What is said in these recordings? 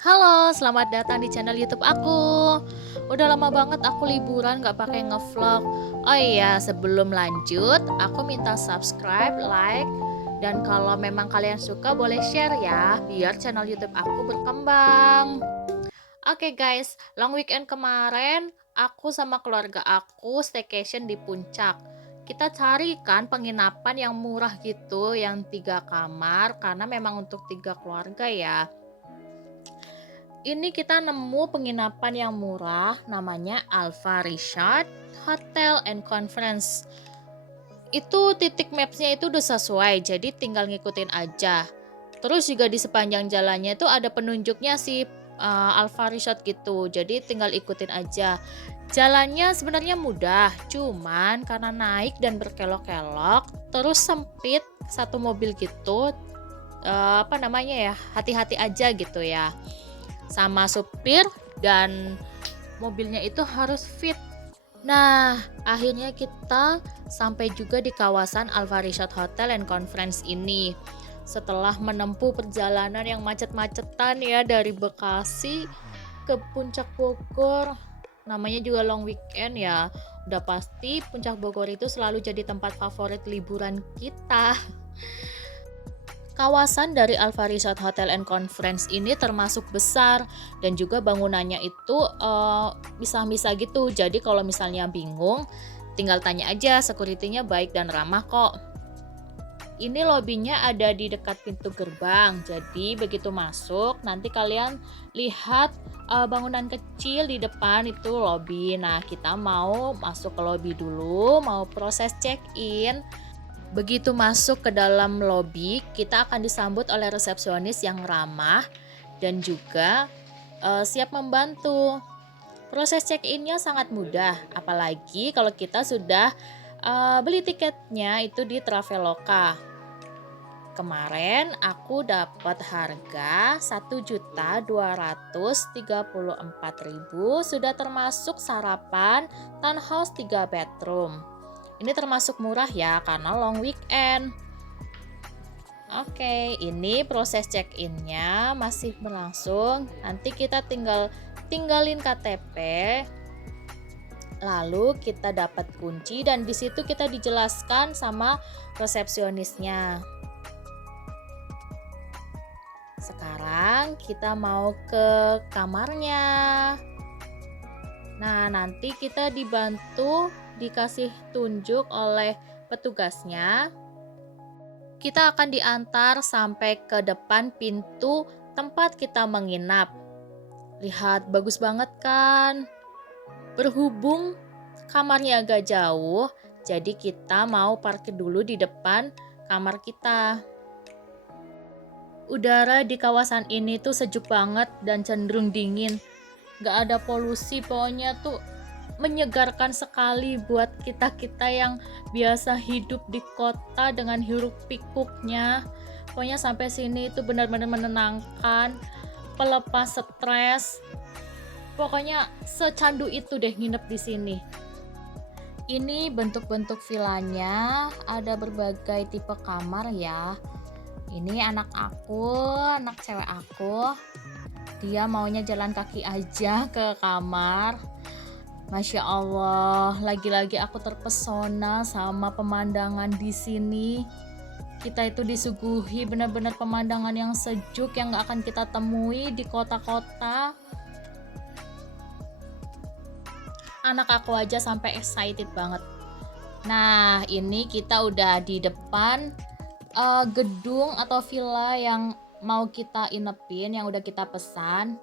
Halo, selamat datang di channel YouTube aku. Udah lama banget aku liburan gak pakai ngevlog. Oh iya, sebelum lanjut, aku minta subscribe, like, dan kalau memang kalian suka boleh share ya, biar channel YouTube aku berkembang. Oke guys, long weekend kemarin aku sama keluarga aku staycation di puncak. Kita cari kan penginapan yang murah gitu, yang 3 kamar, karena memang untuk 3 keluarga ya. Ini kita nemu penginapan yang murah, namanya Alpha Resort Hotel and Conference. Itu titik mapsnya itu udah sesuai, jadi tinggal ngikutin aja. Terus juga di sepanjang jalannya itu ada penunjuknya sih, Alpha Resort gitu, jadi tinggal ikutin aja. Jalannya sebenarnya mudah, cuman karena naik dan berkelok-kelok, terus sempit satu mobil gitu, apa namanya ya, hati-hati aja gitu ya sama supir, dan mobilnya itu harus fit. Nah, akhirnya kita sampai juga di kawasan Alpha Resort Hotel and Conference ini. Setelah menempuh perjalanan yang macet-macetan ya dari Bekasi ke Puncak Bogor, namanya juga long weekend ya. Udah pasti Puncak Bogor itu selalu jadi tempat favorit liburan kita. Kawasan dari Alpha Resort Hotel and Conference ini termasuk besar dan juga bangunannya itu misah-misah gitu. Jadi kalau misalnya bingung, tinggal tanya aja, security-nya baik dan ramah kok. Ini lobbynya ada di dekat pintu gerbang. Jadi begitu masuk, nanti kalian lihat bangunan kecil di depan itu lobby. Nah, kita mau masuk ke lobby dulu, mau proses check-in. Begitu masuk ke dalam lobi, kita akan disambut oleh resepsionis yang ramah dan juga siap membantu. Proses check-in-nya sangat mudah, apalagi kalau kita sudah beli tiketnya itu di Traveloka. Kemarin aku dapat harga 1.234.000, sudah termasuk sarapan townhouse 3 bedroom. Ini termasuk murah ya karena long weekend. Oke, ini proses check-in-nya masih berlangsung. Nanti kita tinggalin KTP, lalu kita dapat kunci dan di situ kita dijelaskan sama resepsionisnya. Sekarang kita mau ke kamarnya. Nah, nanti kita dibantu dikasih tunjuk oleh petugasnya. Kita akan diantar sampai ke depan pintu tempat kita menginap. Lihat, bagus banget kan? Berhubung kamarnya agak jauh, jadi kita mau parkir dulu di depan kamar kita. Udara di kawasan ini tuh sejuk banget dan cenderung dingin. Gak ada polusi, pokoknya tuh menyegarkan sekali buat kita-kita yang biasa hidup di kota dengan hiruk pikuknya. Pokoknya sampai sini itu benar-benar menenangkan, pelepas stres. Pokoknya secandu itu deh nginep di sini. Ini bentuk-bentuk vilanya, ada berbagai tipe kamar ya. Ini anak aku, anak cewek aku. Dia maunya jalan kaki aja ke kamar. Masya Allah, lagi-lagi aku terpesona sama pemandangan di sini. Kita itu disuguhi benar-benar pemandangan yang sejuk yang gak akan kita temui di kota-kota. Anak aku aja sampai excited banget. Nah, ini kita udah di depan gedung atau villa yang mau kita inepin, yang udah kita pesan,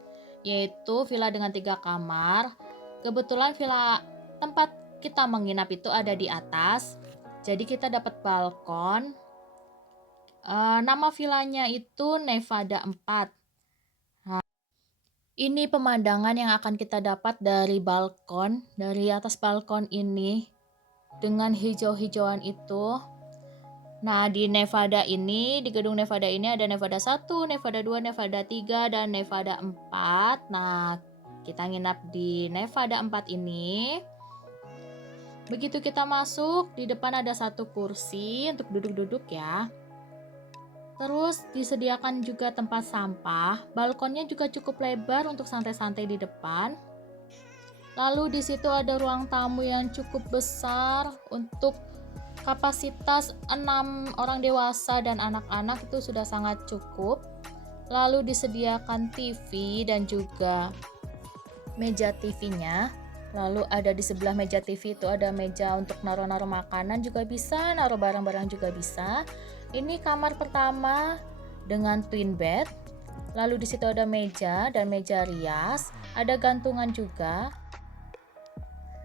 yaitu villa dengan 3 kamar. Kebetulan villa tempat kita menginap itu ada di atas, jadi kita dapat balkon. Nama villanya itu Nevada 4. Nah, ini pemandangan yang akan kita dapat dari balkon, dari atas balkon ini dengan hijau-hijauan itu. Nah, di Nevada ini, di gedung Nevada ini ada Nevada 1, Nevada 2, Nevada 3, dan Nevada 4. Nah, kita nginap di Nevada 4 ini. Begitu kita masuk, di depan ada satu kursi untuk duduk-duduk ya. Terus disediakan juga tempat sampah, balkonnya juga cukup lebar untuk santai-santai di depan. Lalu di situ ada ruang tamu yang cukup besar untuk kapasitas 6 orang dewasa dan anak-anak itu sudah sangat cukup. Lalu disediakan TV dan juga meja TV-nya. Lalu ada di sebelah meja TV itu ada meja untuk naruh-naruh makanan juga bisa, naruh barang-barang juga bisa. Ini kamar pertama dengan twin bed. Lalu di situ ada meja dan meja rias, ada gantungan juga.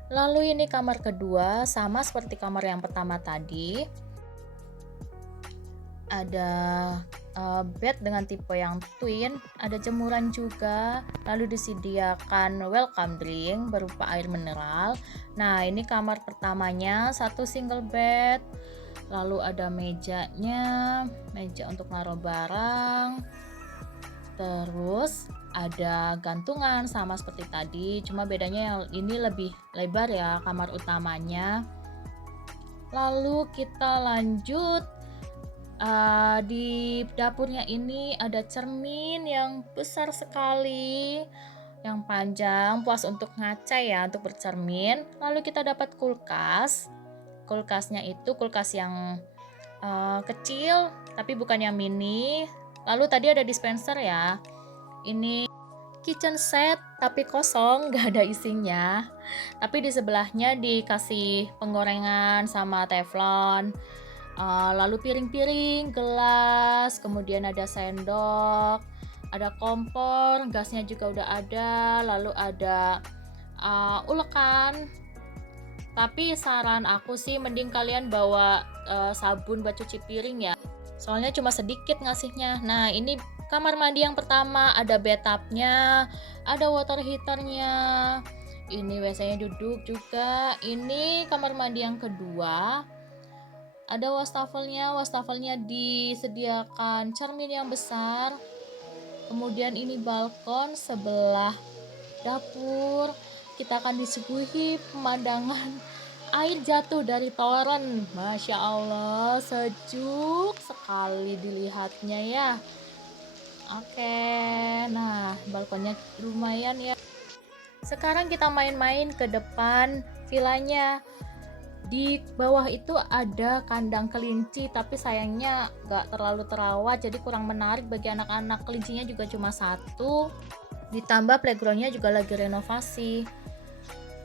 Lalu ini kamar kedua, sama seperti kamar yang pertama tadi. Ada bed dengan tipe yang twin, ada jemuran juga, lalu disediakan welcome drink berupa air mineral. Nah, ini kamar pertamanya, satu single bed, lalu ada mejanya, meja untuk naruh barang, terus ada gantungan sama seperti tadi, cuma bedanya yang ini lebih lebar ya kamar utamanya. Lalu kita lanjut. Di dapurnya ini ada cermin yang besar sekali, yang panjang, puas untuk ngaca ya, untuk bercermin. Lalu kita dapat kulkas. Kulkasnya itu kulkas yang kecil, tapi bukan yang mini. Lalu tadi ada dispenser ya. Ini kitchen set tapi kosong, gak ada isinya. Tapi di sebelahnya dikasih penggorengan sama teflon. Lalu piring-piring, gelas, kemudian ada sendok, ada kompor, gasnya juga udah ada, lalu ada ulekan. Tapi saran aku sih mending kalian bawa sabun buat cuci piring ya. Soalnya cuma sedikit ngasihnya. Nah, ini kamar mandi yang pertama, ada bathtubnya, ada water heaternya. Ini WC-nya duduk juga. Ini kamar mandi yang kedua. Ada wastafelnya disediakan cermin yang besar. Kemudian ini balkon sebelah dapur. Kita akan disuguhi pemandangan air jatuh dari toren. Masya Allah, sejuk sekali dilihatnya ya. Oke, nah balkonnya lumayan ya. Sekarang kita main-main ke depan vilanya. Di bawah itu ada kandang kelinci, tapi sayangnya gak terlalu terawat, jadi kurang menarik bagi anak-anak. Kelincinya juga cuma satu, ditambah playgroundnya juga lagi renovasi.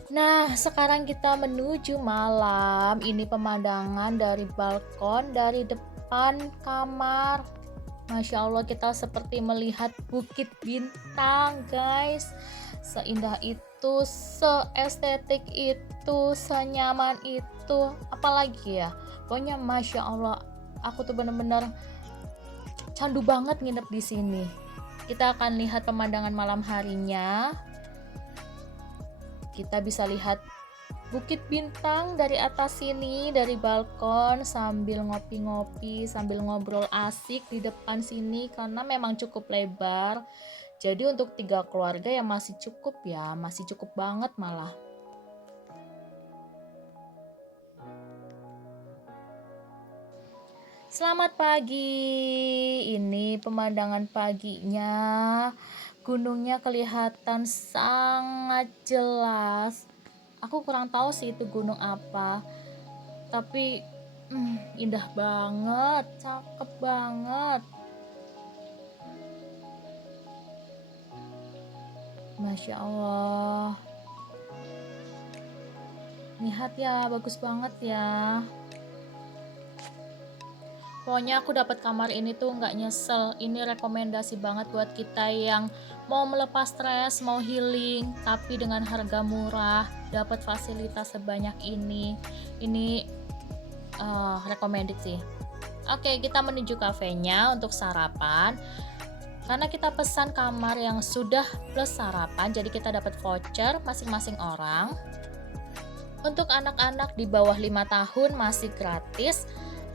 Nah, sekarang kita menuju malam. Ini pemandangan dari balkon, dari depan kamar. Masya Allah, kita seperti melihat Bukit Bintang, guys. Seindah itu, seestetik itu, senyaman itu, apalagi ya. Pokoknya Masya Allah, aku tuh bener-bener candu banget nginep di sini. Kita akan lihat pemandangan malam harinya. Kita bisa lihat Bukit Bintang dari atas sini, dari balkon, sambil ngopi-ngopi, sambil ngobrol asik di depan sini, karena memang cukup lebar. Jadi untuk 3 keluarga ya masih cukup ya, masih cukup banget malah. Selamat pagi, ini pemandangan paginya. Gunungnya kelihatan sangat jelas. Aku kurang tahu sih itu gunung apa, tapi indah banget, cakep banget. Masya Allah, lihat ya, bagus banget ya. Pokoknya aku dapat kamar ini tuh nggak nyesel. Ini rekomendasi banget buat kita yang mau melepas stres, mau healing, tapi dengan harga murah, dapat fasilitas sebanyak ini. Ini recommended sih. Oke, kita menuju kafenya untuk sarapan. Karena kita pesan kamar yang sudah plus sarapan, jadi kita dapat voucher masing-masing orang. Untuk anak-anak di bawah 5 tahun masih gratis.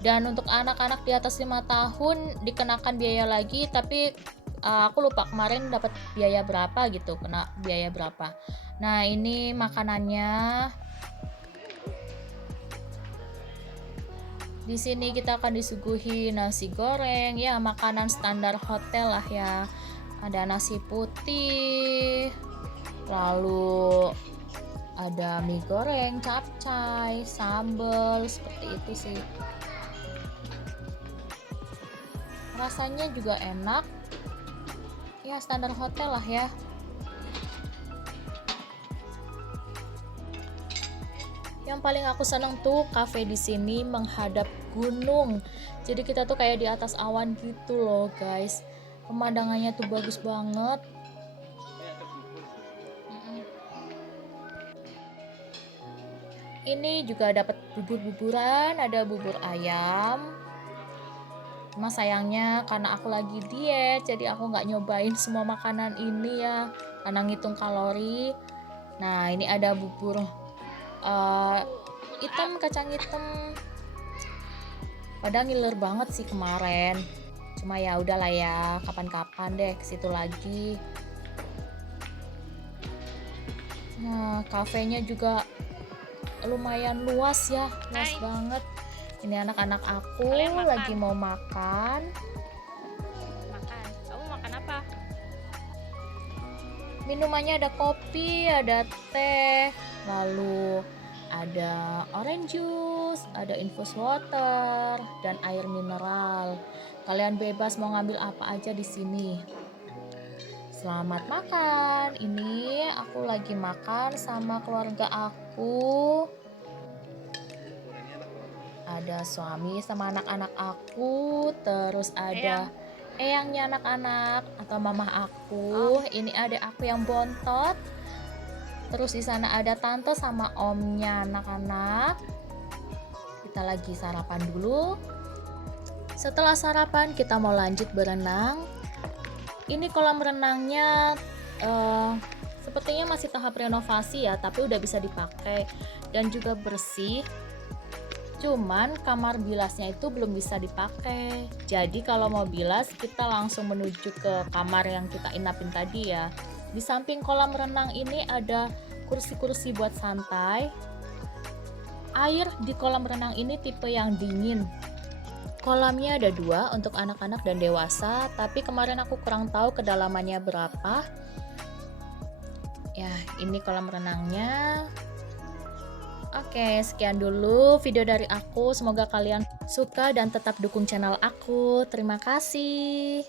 Dan untuk anak-anak di atas 5 tahun dikenakan biaya lagi, tapi aku lupa kemarin dapat biaya berapa gitu, kena biaya berapa. Nah, ini makanannya. Di sini kita akan disuguhi nasi goreng, ya makanan standar hotel lah ya. Ada nasi putih, lalu ada mie goreng, capcay, sambal, seperti itu sih. Rasanya juga enak. Ya standar hotel lah ya. Yang paling aku seneng tuh cafe di sini menghadap gunung. Jadi kita tuh kayak di atas awan gitu loh, guys. Pemandangannya tuh bagus banget. Ini juga dapat bubur-buburan, ada bubur ayam. Cuma sayangnya karena aku lagi diet, jadi aku nggak nyobain semua makanan ini ya, karena ngitung kalori. Nah, ini ada bubur hitam, kacang hitam. Padahal ngiler banget sih kemarin. Cuma ya udahlah ya, kapan-kapan deh ke situ lagi. Nah, kafenya juga lumayan luas ya, luas banget. Ini anak-anak aku lagi mau makan. Makan. Kamu makan apa? Minumannya ada kopi, ada teh, lalu ada orange juice, ada infus water, dan air mineral. Kalian bebas mau ngambil apa aja di sini. Selamat makan. Ini aku lagi makan sama keluarga aku. Ada suami sama anak-anak aku, terus ada eyangnya anak-anak atau mamah aku. Ini adik aku yang bontot. Terus di sana ada tante sama omnya anak-anak. Kita lagi sarapan dulu. Setelah sarapan kita mau lanjut berenang. Ini kolam renangnya sepertinya masih tahap renovasi ya, tapi udah bisa dipakai dan juga bersih. Cuman kamar bilasnya itu belum bisa dipakai. Jadi kalau mau bilas kita langsung menuju ke kamar yang kita inapin tadi ya. Di samping kolam renang ini ada kursi-kursi buat santai. Air di kolam renang ini tipe yang dingin. Kolamnya ada 2 untuk anak-anak dan dewasa, tapi kemarin aku kurang tahu kedalamannya berapa. Ya, ini kolam renangnya. Oke, sekian dulu video dari aku. Semoga kalian suka dan tetap dukung channel aku. Terima kasih.